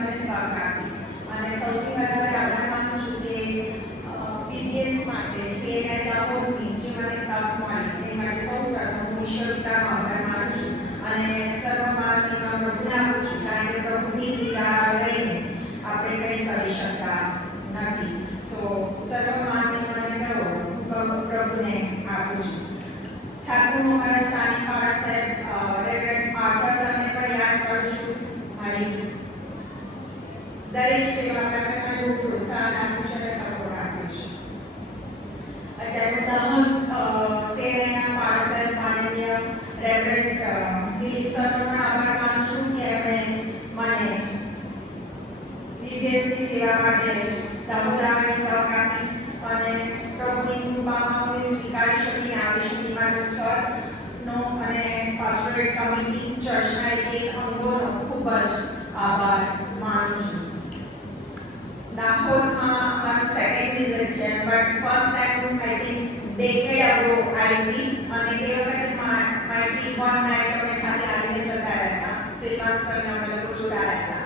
મને તક આપી અને સૌથી વધારે આભાર માનું છું કે પીબીએસ માટે સીએનઆઈ દાહોદની જે મને તક મળી એ માટે સૌ પ્રથમ હું ઈશ્વરિતાનો આભાર માનું છું અને સર્વમાનવીમાં પ્રભુને આપું છું કારણ કે પ્રભુની પીડા લઈને આપણે કંઈ કરી શકતા નથી. સો સર્વમાનવી મને કરો પ્રભુને આપું છું. સાતમું અમારા સ્થાનિક બાળક સાહેબ રેવરેન્ડ આર્થર સરને પણ યાદ કરું છું. મારી દરેક સેવા માટે મને બહુ પ્રોત્સાહન આપ્યું છે અને સપોર્ટ આપ્યો છે. અત્યારે દાહોદ શહેરના બાળક સાહેબ માનનીય રેવરેન્ડ દિલીપ સરનો પણ આભાર માનું છું કે એમણે મને પીબીએસની સેવા માટે દાહોદ આવવાની તક આપી અને પ્રભુની કૃપામાં હું સ્વીકારી શકી આવી શકી માટે સરનો અને પાસ્ટોરેટ કમિટી ચર્ચના એક અંગોનો ખૂબ જ આભાર માનું છું. દાહોદમાં મારું સેકન્ડ વિઝિટ છે but first time I think decade ago આવી અને એ વખતે મારી વન નાઇટ અમે ખાલી આવીને જતા રહેતા શ્રીકાંત સરને અમે લોકો જોડાયા હતા.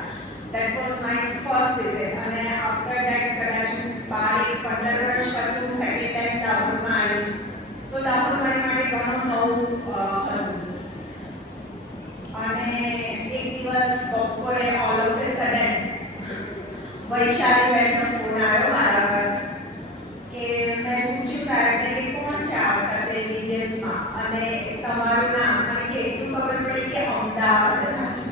That was my first visit અને આફ્ટર દેટ કદાચ 12-15 વર્ષ પછી હું સેકન્ડ ટાઈમ દાહોદમાં આવી. સો દાહોદ મારી માટે ઘણું નવું હતું અને એક દિવસ બપોરે ઓલ ઓફ ધ સડન વૈશાલીબેનનો ફોન આવ્યો મારા પર કે મેં પૂછ્યું સાહેબને કે કોણ છે આ વખતે પીબીએસમાં અને તમારું નામ મને કે એટલું ખબર પડી કે અમદાવાદના છે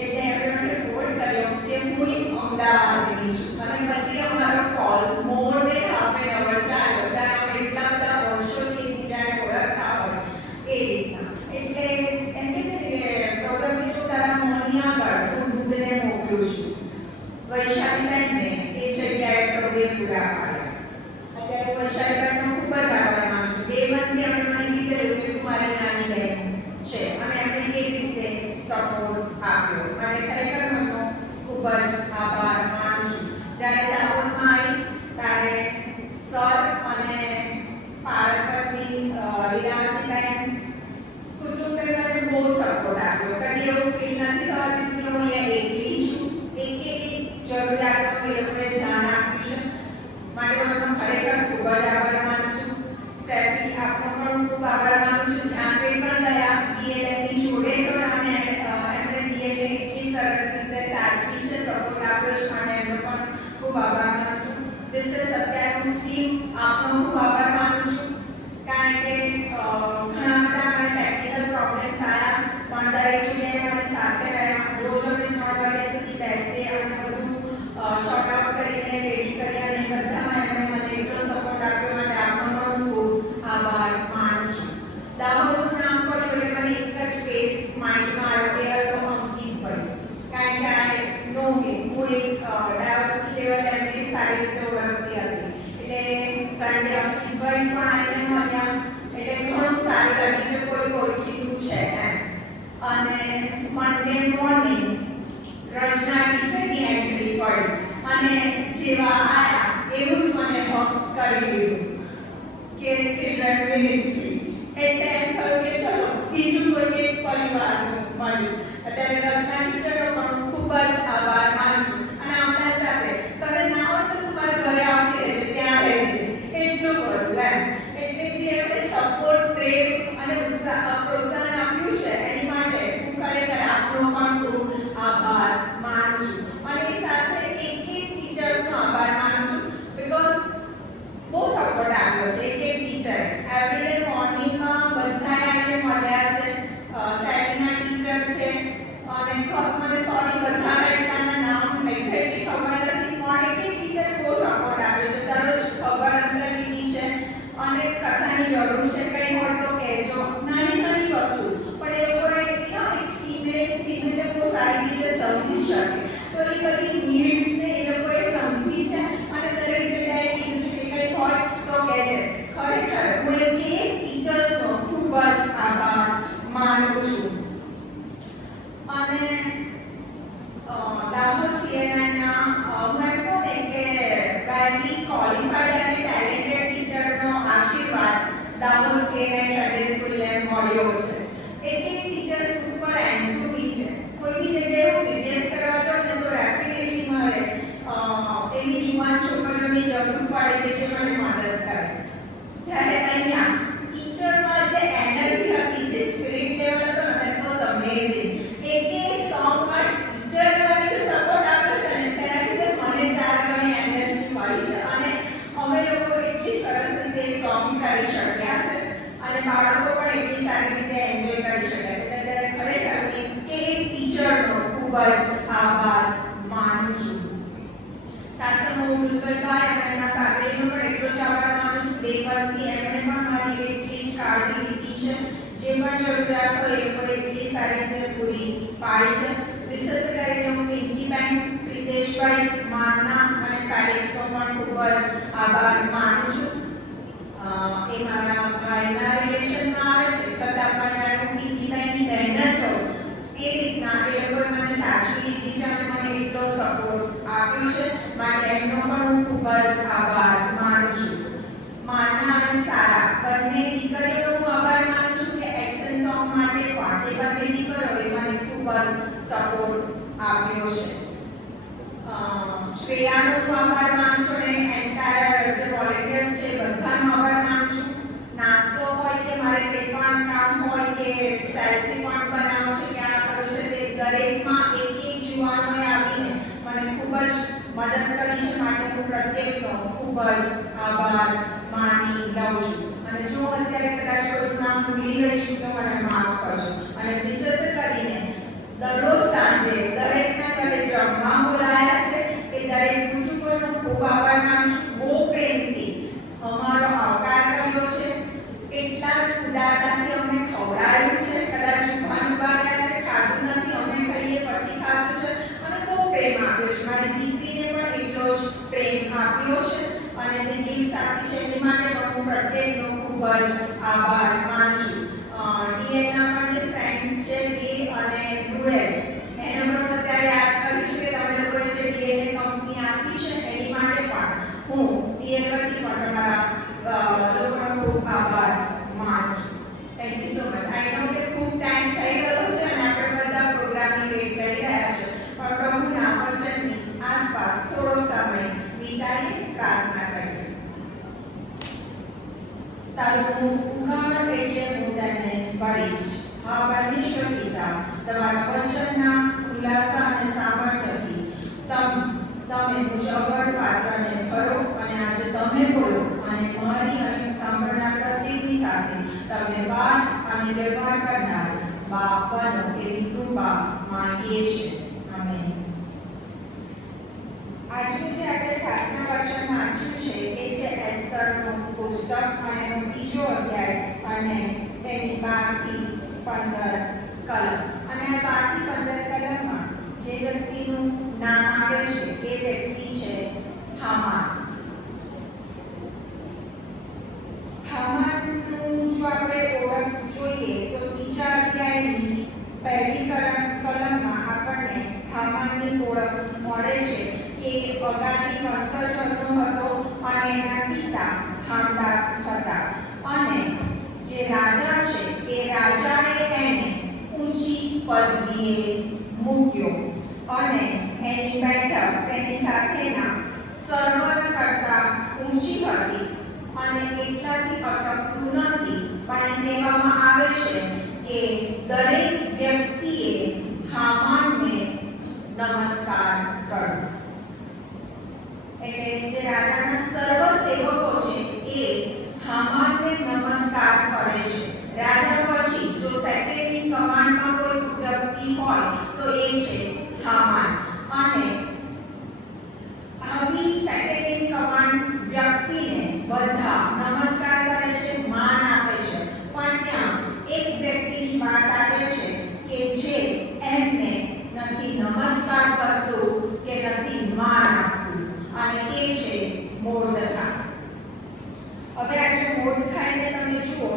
એટલે એમણે મને ફોન કર્યો કે હું અમદાવાદની છું અને પછી અમારો call more than half an hour ચાલ્યો જ્યારે અમે એટલા બધા વર્ષોથી એકબીજાને ઓળખતા હોય એ રીતના. એટલે એમ કે છે કે પ્રોબ્લેમ શું તારા મોની આગળ હું દૂધને મોકલું છું. વૈશાલીબેનને એ જગ્યાએ પ્રભુએ પૂરા પાડ્યા. અત્યારે વૈશાલીબેનનો ખૂબ જ આભાર માનું છું. 2 મહિનાથી એમણે મને કીધેલું કે તું મારી નાની બહેન છે અને એમણે એ જ રીતે સપોર્ટ આપ્યો અને ખરેખર મને ખૂબ જ આભાર માનું છું. જ્યારે દાહોદમાં આવી ત્યારે સર અને પાળકરની લીલાવતીબેન કુટુંબે મને બહુ સપોર્ટ આપ્યો. કદી એવું ફીલ નથી થવા દીધું કે હું અહીંયા એકલી છું. એક જરૂરિયાતનું એ લોકોએ ધ્યાન આપ્યું છે માટે હું એમનો ખરેખર ખૂબ જ આભાર માનું છું. સ્ટેફી આપનો પણ ખૂબ આભાર માનું છું. જ્યાં કંઈ પણ ગયા ડીએલએની જોડે તો અને એમણે ડીએલએ એટલી સરસ રીતે સાચવી છે સપોર્ટ આપ્યો છે માટે એમનો પણ ખૂબ આભાર માનું છું. વિશેષ અત્યારનું સ્ટીમ આપનો ખૂબ આભાર માનું છું કારણ કે ઘણા બધા મને ટેકનિકલ પ્રોબ્લેમ્સ આવ્યા પણ દરેક જગ્યાએ મને સાથે રહ્યા. રોજ અમે 3 વાગ્યા સુધી બેસીએ અને બધું શોર્ટ આઉટ કરીને રેડી કરી અને બધામાં એમણે મને એટલો સપોર્ટ આપ્યો માટે આપનો પણ ખૂબ આભાર માનું છું. દાહોદનું નામ પડ્યું એટલે મને એક જ ફેસ માઇન્ડમાં આવ્યો એ હતો અંકિતભાઈ કારણ કે આઈ નો કે હું એક ડાયોસિસ લેવલ એમને સારી રીતે ઓળખતી હતી એટલે સન્ડે અંકિતભાઈ પણ આવીને મળ્યા એટલે ઘણું સારું લાગ્યું કે કોઈ ઓળખીતું છે એમ. અને મંડે મોર્નિંગ રચના ટીચરની એન્ટ્રી પડી અને જેવા આવ્યા એવું જ મને હક કરી લીધું કે ચિલ્ડ્રન મિનિસ્ટ્રી એટલે એમ થયું કે ચલો બીજું કોઈ એક પરિવારનું મળ્યું. અત્યારે રચના ટીચરનો પણ ખૂબ જ આભાર માનું છું અને આપણા સાથે તમે ના હોય તો તમારા ઘરે આવતી રહેજે ત્યાં રહેજે એટલું બધું એમ. એટલે જે એમણે સપોર્ટ પ્રેમ અને પ્રોત્સાહન આપ્યું છે એની માટે હું ખરેખર આપનો પણ ખૂબ આભાર માનું છું અને સાથે એક ટીચર્સનો આભાર માનું છું બીકોઝ બહુ સપોર્ટ આપ્યો છે એક ટીચર એવરીડે મોર્નિંગમાં બધા આવીને મળ્યા છે. સેમિનાર ટીચર છે અને કુશલભાઈ અને એમના કાગળીનો પણ એટલો જ આભાર માનું છું. દેવવંતી એમણે પણ મારી એટલી જ કાળજી લીધી છે. જે પણ જરૂરિયાત હોય એ કોઈ એટલી સારી રીતે પૂરી પાડી છે. વિશેષ કરીને હું પિંકીબેન, પ્રિતેશભાઈ, મારના અને પેરિસનો પણ ખૂબ જ આભાર માનું છું. એ મારા ભાઈના રિલેશનમાં આવે છે છતાં પણ જાણે હું પિંકીબેનની બહેન જ હોઉં એ રીતના એ લોકોએ મને સાચવી લીધી છે અને મને એટલો સપોર્ટ આપ્યો છે. માટે એમનો પણ હું ખૂબ જ આભાર માનું છું. માના અને સારા બંને દીકરીઓનો હું આભાર માનું છું કે એક્શન સોંગ માટે પણ એ બંને દીકરીઓએ મને ખૂબ જ સપોર્ટ આપ્યો છે. શ્રેયાનો હું આભાર માનું છું અને એન્ટાયર જે વોલેન્ટિયર્સ છે બધાનો આભાર માનું છું. નાસ્તો હોય કે મારે કંઈ પણ કામ હોય કે સેલ્ફી પણ બનાવો છે કે આ કરવું છે તે દરેકમાં એક યુવાનોએ આવીને મને ખૂબ જ મદદ કરી છે. માટે હું પ્રત્યેકનો ખૂબ જ આભાર માની લઉં છું. અને જો અત્યારે કદાચ કોઈનું નામ ભૂલી ગઈ છું તો મને માફ કરજો. અને વિશેષ કરીને દરરોજ સાંજે દરેકના ઘરે જમવા બોલાયા છે એ દરેક કુટુંબોનો ખૂબ આભાર માનું છું. બહુ પ્રેમથી અમારો આવકાર કર્યો છે. એટલા જ ઉદારતાથી અમને ખવડાવ્યું છે. કદાચ ઊભા રહ્યા છે, ખાધું નથી, અમે કહીએ પછી ખાધું છે અને બહુ પ્રેમ આપ્યો છે. મારી દીકરીને પણ એટલો જ પ્રેમ આપ્યો છે અને જે ગિફ્ટ આપી છે એની માટે પણ હું પ્રત્યેકનો ખૂબ જ આભાર માનું છું. ડીએલના પણ જે ફ્રેન્ડ્સ છે એ અને રૂએલ એને પણ અત્યારે યાદ કર્યું છે કે તમે લોકોએ જે ડીએલએ કંપની આપી છે એની માટે પણ હું ડીએલ વતી પણ તમારા લોકોનો ખૂબ આભાર માનું છું. Thank you so much. I know કે ખૂબ ટાઈમ થઈ ગયો છે અને આપણે બધા પ્રોગ્રામની વેટ કરી રહ્યા છે પણ પ્રભુના વચનની આસપાસ થોડો સમય વિતાઈએ, પ્રાર્થના કરીએ. તારું ઉઘાડ એટલે હું તને ભરીશ. હા પરમેશ્વર પિતા, તમારા વચનના ખુલાસા અને સામર્થ્યથી તમે મુજ અવગણ પાત્રને ભરો અને આજે તમે બોલો અને મારી અને સાંભળનાર પ્રત્યેકની સાથે તમે વાત અને વ્યવહાર કરનાર બાપ બનો એવી કૃપા માંગીએ છીએ. આમેન. આજનું જે આપણે શાસ્ત્ર વચન વાંચ્યું છે એ છે એસ્તરનું પુસ્તક અને એનો 3જો અધ્યાય અને તેની 12 થી 15 કલમ. અને આ 12 થી 15 કલમમાં જે વ્યક્તિનું નામ આવે છે એ વ્યક્તિ છે હામાન. હામાનનું જો આપણે ઓળખ જોઈએ તો 3જા અધ્યાયની 1લી કલમમાં આપણને હામાનની ઓળખ મળે છે કે અગાની વંશજનો હતો અને એના પિતા હામદાર હતા. અને જે રાજા છે એ રાજાએ એને ઊંચી પદવીએ મૂક્યો અને એની બેઠક તેની સાથેના સર્વના કરતાં ઊંચી હતી અને એટલાથી અટકતું નથી. પણ એમ કહેવામાં આવે છે કે દરેક વ્યક્તિએ હામાનને નમસ્કાર કર્યો. એટલે જે રાજાના સર્વ સેવકો છે એ હામાનને નમસ્કાર કરે છે. રાજા પછી જો સેકન્ડ ઇન કમાન્ડમાં કોઈ વ્યક્તિ હોય તો એ છે હામાન. અને આવી સેકન્ડ ઇન કમાન્ડ વ્યક્તિને બધા નમસ્કાર કરે છે, માન આપે છે. પણ ત્યાં એક વ્યક્તિની વાત આવે છે કે જે એમને નથી નમસ્કાર કરતું કે નથી માન આપતું અને એ છે મોર્દેખાઈ. હવે આજે મોર્દેખાઈને તમે જુઓ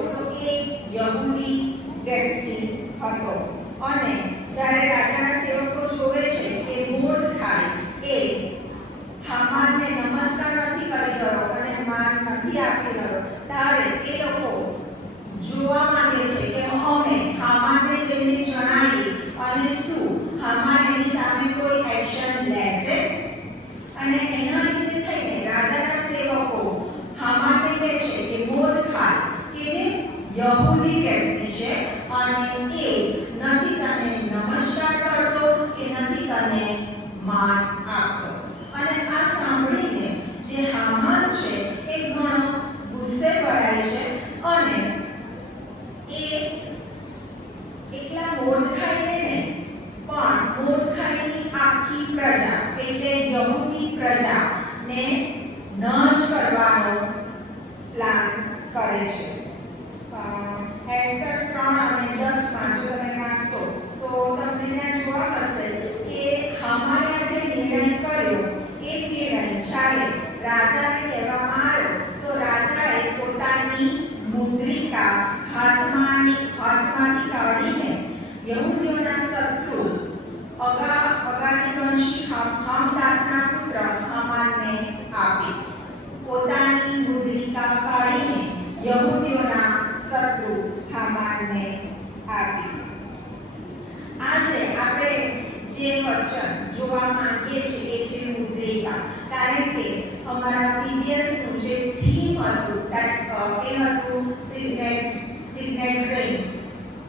માંગીએ છીએ એ છે મુદ્રિકા. કારણ કે અમારા PBS નું જે થીમ હતું એ હતું સિગ્નેટ રેન,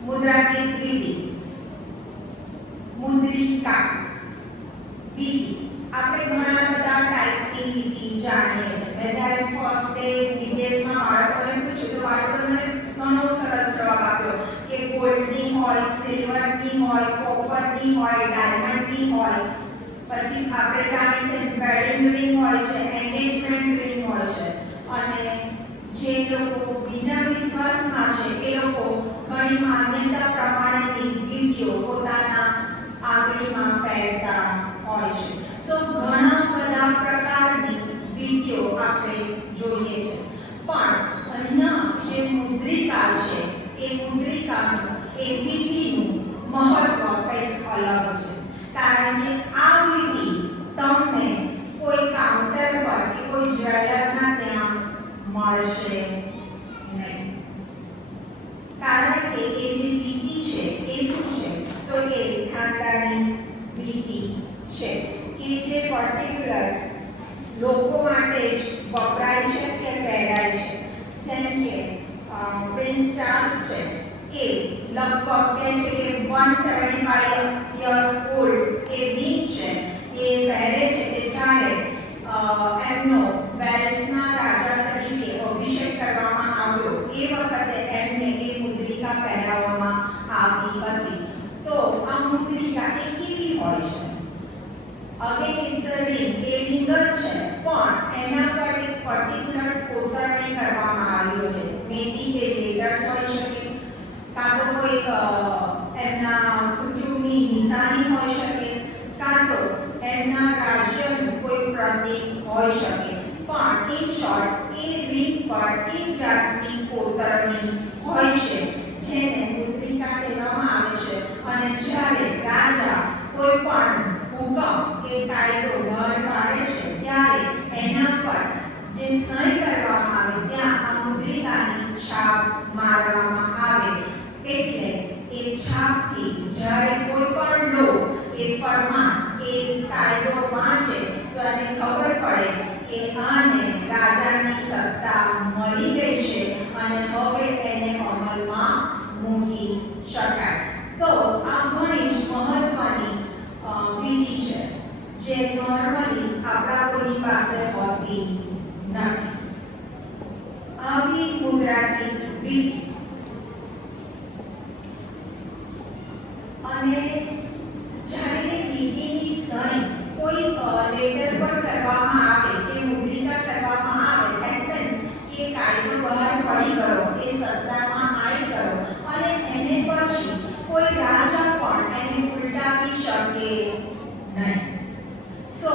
મુદ્રાતીત લીટી, મુદ્રિકા, લીટી. આપણે ઘણા બધા ટાઈપની લીટી જાણીએ છીએ. મેં જ્યારે ફર્સ્ટ ડે PBS માં બાળકોને પૂછ્યું તો બાળકોને ઘણો સરસ જવાબ આપ્યો કે ગોલ્ડની હોય, સિલ્વરની હોય, કોપરની હોય, ડાયમંડની હોય. પછી આપણે જાણીએ છીએ વેડિંગ રિંગ હોય છે, એન્ગેજમેન્ટ રિંગ હોય છે. અને જે લોકો બીજા વિશ્વાસમાં છે એ લોકો ઘણી માન્યતા પ્રમાણેની વીંટીઓ પોતાના આંગળીમાં પહેરતા હોય છે. સો ઘણા બધા પ્રકારની વીંટીઓ આપણે જોઈએ છે. પણ અહીંયા જે મુદ્રિકા છે એ મુદ્રિકાનું, એ વીંટીનું મહત્વ કંઈક અલગ છે. કારણ કે આ વીંટી તમને કોઈ કાઉન્ટર પર કે કોઈ જ્વેલરના ત્યાં મળશે નહીં. કારણ કે એ જે વીંટી છે એ શું છે તો એ ખાંડાની વીંટી છે કે જે પર્ટિક્યુલર લોકો માટે જ વપરાય છે કે પહેરાય છે. જેમ કે પ્રિન્સ ચાર્લ્સ છે એ લગભગ કહે છે કે 175 યર્સ ઓલ્ડ એ રિંગ છે એ પહેરે છે કે જ્યારે એમનો વેલ્સના રાજા તરીકે અભિષેક કરવામાં આવ્યો એ વખતે એમને એ મુદ્રિકા પહેરાવવામાં આવી હતી. તો આ મુદ્રિકા એ કેવી હોય છે? અગેન ઇટ્સ અ રિંગ, એ રિંગ જ છે પણ એના પર એક પર્ટિક્યુલર કોતરણી કરવામાં આવી છે. મેબી એ લેટર્સ હોઈ શકે, કાં તો કોઈ એમના કુટુંબની નિશાની હોઈ શકે, કાં તો એમના રાજ્યનું કોઈ પ્રતીક હોઈ શકે. પણ ઇન શોર્ટ એ રિંગ પર એક જાતની કોતરણી હોય છે જેને મુદ્રિકા કહેવામાં આવે છે. અને જ્યારે રાજા કોઈ પણ હુકમ કે કાયદો બહાર પાડે છે ત્યારે એના પર જે સહી કરવામાં આવે ત્યાં આ મુદ્રિકાની છાપ મારવામાં આવે. એટલે એ છાપથી જ્યારે કોઈ પણ લોક એ ફરમાન એ કાયદો વાંચે તો એને ખબર પડે કે આને રાજાની સત્તા મળી ગઈ છે અને હવે એને અમલમાં મૂકી શકાય. તો આ ઘણી જ મહત્વની વીંટી છે જે નોર્મલી આપણા કોઈની પાસે હોતી નથી. આવી મુદ્રાની વીંટી અને જ્યારે વીંટીની સહી કોઈ લેટર પર કરવામાં આવે કે મુદ્રિકા કરવામાં આવે એટ મીન્સ એ કાયદો બહાર પડી ગયો, એ સત્તામાં આવી ગયો અને એને પછી કોઈ રાજા પણ એને ઉલટાવી શકે નહીં. સો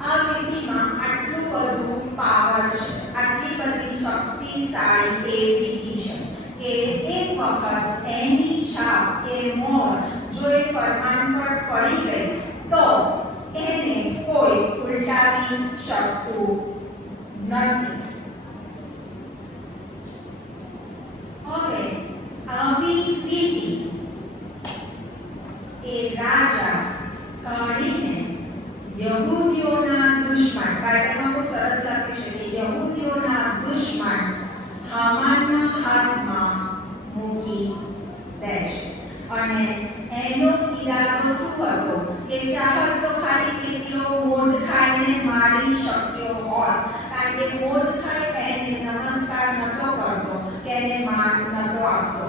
આ વીંટીમાં આટલું બધું પાવર છે, આટલી બધી શક્તિશાળી એ વીંટી છે કે એક વખત એની છાપ કે મોહર જો એ ફરમાન પર પડી ગઈ તો એને કોઈ ઉલટાવી શકતું નથી. હવે આવી વીંટી એ રાજા કાઢીને યહૂદીઓના દુશ્મન, બાઇબલમાં બહુ સરસ લખ્યું છે કે યહૂદીઓના દુશ્મન હામાનના હાથમાં મૂકી દે છે. અને એનો ઈરાદો શું હતો કે ચાહત તો ખાલી કેટલો મોર્દખાઈને મારી શક્યો હોત. કારણ કે મોર્દખાઈ એને નમસ્કાર નહોતો કરતો કે એને માન નહોતો આપતો,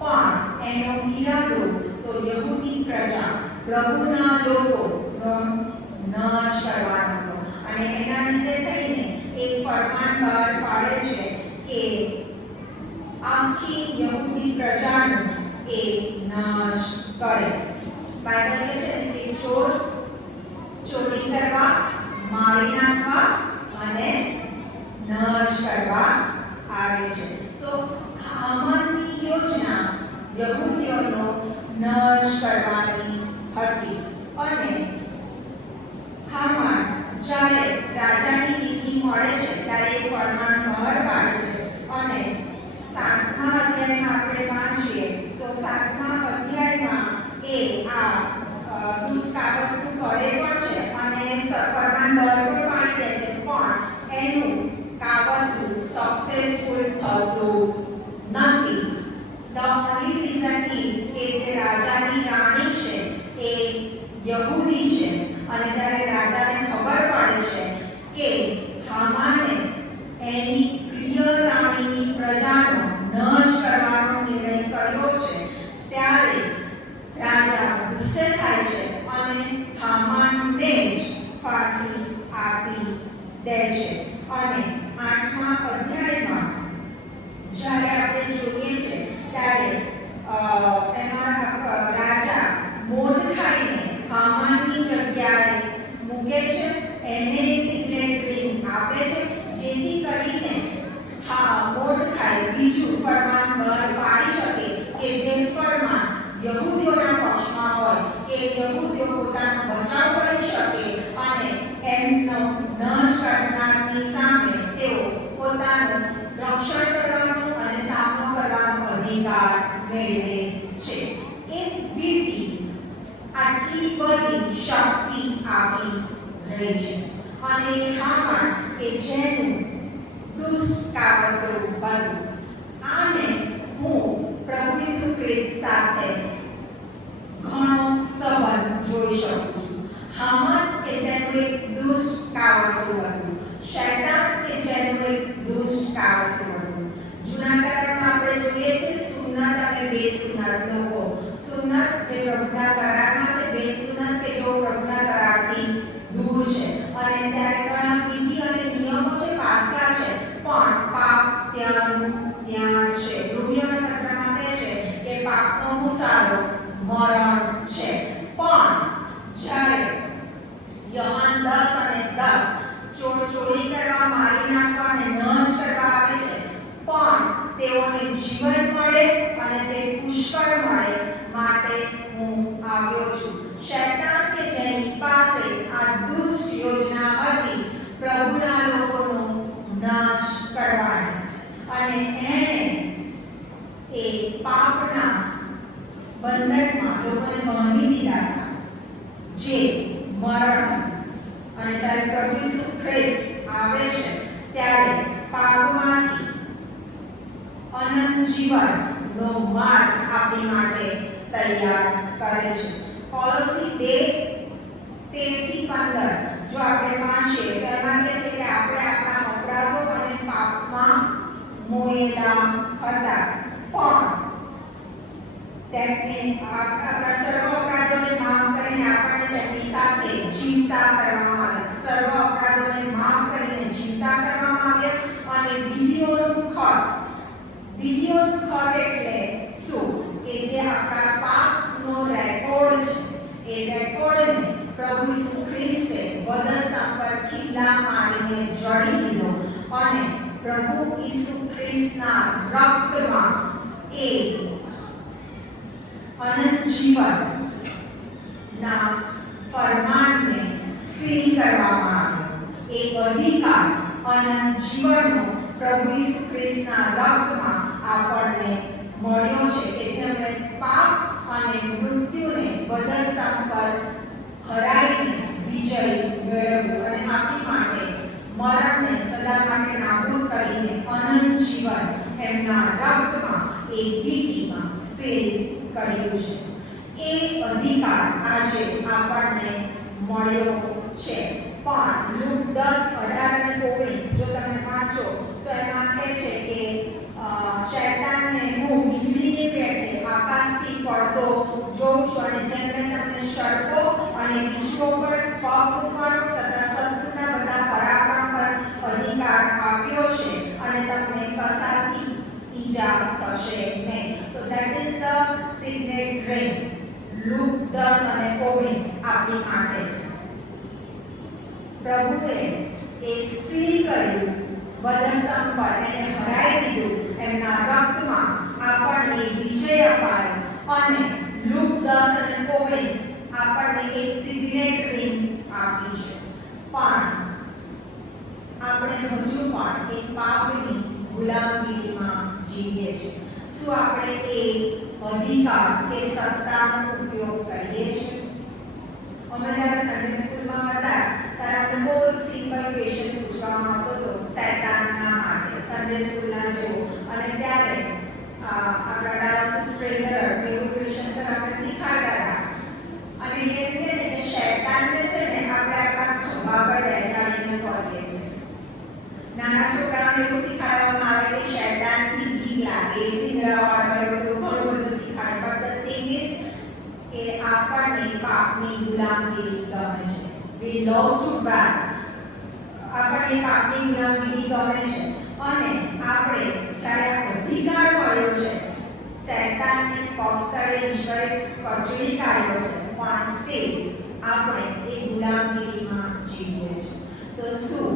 પણ એનો ઈરાદો તો યહૂદી પ્રજા, પ્રભુના લોકોનો નાશ કરવાનો હતો. અને એના લીધે થઈને એક ફરમાન બહાર પાડે છે કે આખી યહૂદી પ્રજાનો એ નાશ કરે. બાઇબલ કહે છે કે ચોરી કરવા, મારી નાખવા અને નાશ કરવા આવે છે. સો હામાનની યોજના યહૂદીઓનો નાશ કરવાની હતી. અને હામાન જ્યારે રાજાની વીંટી મળે છે ત્યારે એ ફરમાન બહાર પાડે છે. અને 7મા અધ્યાયમાં આપણે વાંચીએ તો 7મા અધ્યાયમાં એ આ કાગળનું દે છે. અને 8મા અધ્યાયમાં જ્યારે આપણે જોઈએ છે ત્યારે એમાં રાજા મોર્દખાઈને હામાનની જગ્યાએ મૂકે છે, એને સિક્રેટ રિંગ આપે છે, જેથી કરીને મોર્દખાઈ બીજું ફરમાન બહાર પાડી શકે કે જે ફરમાન યહૂદીઓના પક્ષમાં હોય કે યહૂદીઓ પોતાનો બચાવ કરી શકે અને એમનો નાશ કરનારની સામે તેઓ પોતાનું રક્ષણ કરવાનો અને સામનો કરવાનો અધિકાર મેળવે છે. એક વીટી આટલી બધી શક્તિ આપી રહી છે અને હામાન કે જેનું દુષ્ટ કાવતરું હતું, આને હું પ્રભુ ઈસુ ખ્રિસ્ત સાથે ઘણો સંબંધ જોઈ શકું છું. હામાન કે જેનું એક દુષ્ટ કાવતરું હતું, શૈતાન કે જેનું એક દુષ્ટ કાવતરું હતું. જૂના કરારમાં આપણે જોઈએ છે સુન્નત અને બેસુન્નત લોકો. સુન્નત જે પ્રભુના કરારમાં છે, બેસુન્નત કે જો પ્રભુના કરારથી દૂર છે. અને ત્યારે ઘણા વિધિ અને નિયમો છે, પાસા છે, પણ પાપ ત્યાં છે. રોમિયોના પત્રમાં કહે છે કે પાપનો મુસારો મરણ છે. પણ જ્યારે યોહાન 10 અને 10 ચોરી કરવા, મારી નાખવા અને નાશ કરવા આવે છે, પણ તેઓને જીવન મળે અને તે પુષ્કળ મળે માટે હું આવ્યો છું. શૈતાન કે જેની પાસે આ દુષ્ટ યોજના હતી પ્રભુના લોકોનો નાશ કરવાની, અને એણે એ પાપના બંધનમાં લોકોને બાંધી દીધા હતા, જે મરણ હતું. અને જ્યારે પ્રભુ ઈસુ ખ્રિસ્ત આવે છે ત્યારે પાપમાંથી અનંત જીવનનો માર્ગ આપણી માટે તૈયાર કરે છે. કોલોસી 2:13-15 જો આપણે વાંચીએ તો એમાં કહે છે કે આપણે આપણા અપરાધો અને પાપમાં મોયેલા હતા, પણ તેમને આપણા સર્વ અપરાધોને માફ કરીને આપણને તેમની સાથે જીવતા કરવામાં આવ્યા. સર્વ અપરાધોને માફ કરીને જીવતા કરવામાં આવ્યા. અને વિધિઓનું ખત એટલે શું? કે જે આપણા પાપનો રેકોર્ડ છે, એ રેકોર્ડને પ્રભુ ઈસુ ખ્રિસ્તે વધસ્તંભ પર ખીલા મારીને જડી દીધો અને પ્રભુ ઈસુ ખ્રિસ્તના રક્તમાં એ અનંત જીવનના ફરમાનને સીલ કરવામાં આવ્યો. એ અધિકાર અનંત જીવનનો પ્રભુ ઈસુ ખ્રિસ્તના રક્તમાં આપણને મળ્યો છે કે જેમણે પાપ અને મૃત્યુને વધસ્તંભ પર હરાઈને વિજય મેળવ્યો અને આપણી માટે મરણને સદા માટે નાબૂદ કરીને અનંત જીવન એમના રક્તમાં એ વીંટીમાં સીલ કર્યું છે. એ અધિકાર આજે આપણને મળ્યો છે. પણ લૂક 10:18-19 જો તમે વાંચો તો એમાં કહે છે કે શૈતાનને હું વીજળીની પેટે આકાશથી પડતો જોઉં છું, અને જેમણે તમને સર્પો અને વિષો પર પગ મૂકવાનો તથા શત્રુના બધા પરાક્રમ પર અધિકાર આપ્યો છે, અને તમને કશાથી ઈજા થશે નહીં. તો that is the signet ring. Look 10:19 આપણી માટે છે. પ્રભુએ એ સીલ કર્યું વધસ્તંભ પર, એને હરાઈ દીધું એમના રક્તમાં, આપણને વિજય અપાયો. અને લૂક 10:19 આપણને એક સિગ્નેટ રિંગ આપી છે. પણ આપણે હજુ પણ એક પાપની ગુલામગીરીમાં જીવીએ છીએ. શું આપણે એ અધિકાર કે સત્તાનો ઉપયોગ કરીએ છીએ? અમે જ્યારે સન્ડે સ્કૂલમાં હતા ત્યારે અમને બહુ એક સિમ્પલ ક્વેશ્ચન પૂછવામાં આવતો હતો શૈતાનના માટે, સન્ડે સ્કૂલના જેવો. અને ત્યારે આપણા ડાયોસિસ ટ્રેઝરર મેહુલ કૃષ્ણ સર આપણે શીખવાડતા હતા. અને એમ કહે કે શૈતાનને છે ને આપણે આપણા ખભા પર બેસાડીને ફરીએ છીએ. નાના છોકરાઓને એવું શીખવાડવામાં આવે કે શૈતાનથી બીક લાગે, સિંગડાવાળા એવું ઘણું બધું શીખવાડે. બટ ધ થિંગ ઇઝ કે આપણને પાપની ગુલામગીરી ગમે છે. We love to battle. આપણને પાપની ગુલામગીરી ગમે છે અને આપણે જ્યારે અધિકાર મળ્યો છે, શૈતાનને પગ તળે ઈશ્વરે કચડી કાઢ્યો છે, પણ સ્ટીલ આપણે એ ગુલામગીરીમાં જીવીએ છીએ. તો શું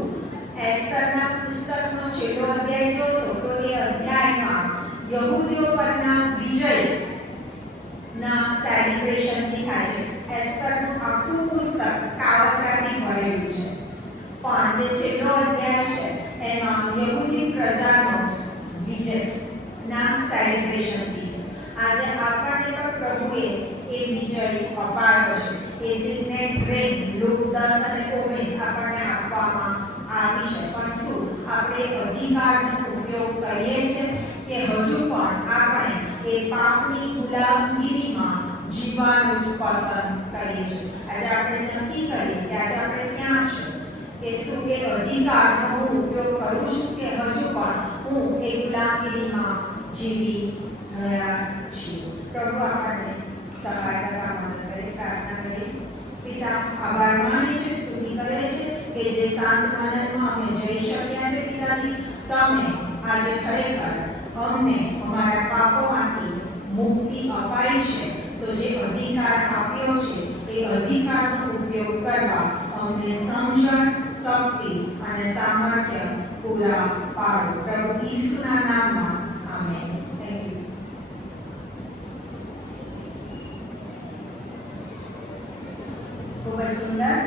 એસ્તરના પુસ્તકનો છેલ્લો અધ્યાય જોશો તો એ અધ્યાયમાં યહૂદીઓ પરના વિજયના સેલિબ્રેશનથી થાય છે. એસ્તરનું આખું પુસ્તક કાવતરાથી ભરેલું છે, પણ જે છેલ્લો અધ્યાય છે એમાં યહૂદી પ્રજાનો વિજયના સેલિબ્રેશનથી છે. આજે આપણને પણ પ્રભુએ એ વિજય અપાયો છે. એ સિગ્નેટ રેન લુક 10 અને 19 આપણને આપવામાં આવી છે. પણ શું આપણે અધિકારનો ઉપયોગ કરીએ છીએ કે હજુ પણ આપણે એ પાપની ગુલામગીરીમાં જીવવાનું જ પસંદ કરીએ છીએ? આજે આપણે નક્કી કરીએ કે આજે આપણે ત્યાં છે કે શું એ અધિકારનો હું ઉપયોગ કરું છું કે હજુ પણ હું એ ગુલામગીરીમાં જીવી રહ્યા છું? પ્રભુ આપણને સહાયતા માટે પ્રાર્થના કરીએ. પિતા, આભાર માનીએ છીએ, સ્તુતિ કરીએ છીએ કે જે શાંત મનનમાં અમે જઈ શક્યા છે. પિતાજી, તમે આજે ખરેખર અમને અમારા પાપોમાંથી મુક્તિ અપાઈ છે. તો જે અધિકાર આપ્યો છે એ અધિકારનો ઉપયોગ કરવા અમને સમજણ, શક્તિ અને સામર્થ્ય પૂરા પાડો. પ્રભુ ઈસુના નામમાં આમેન. Thank you. ખૂબ જ સુંદર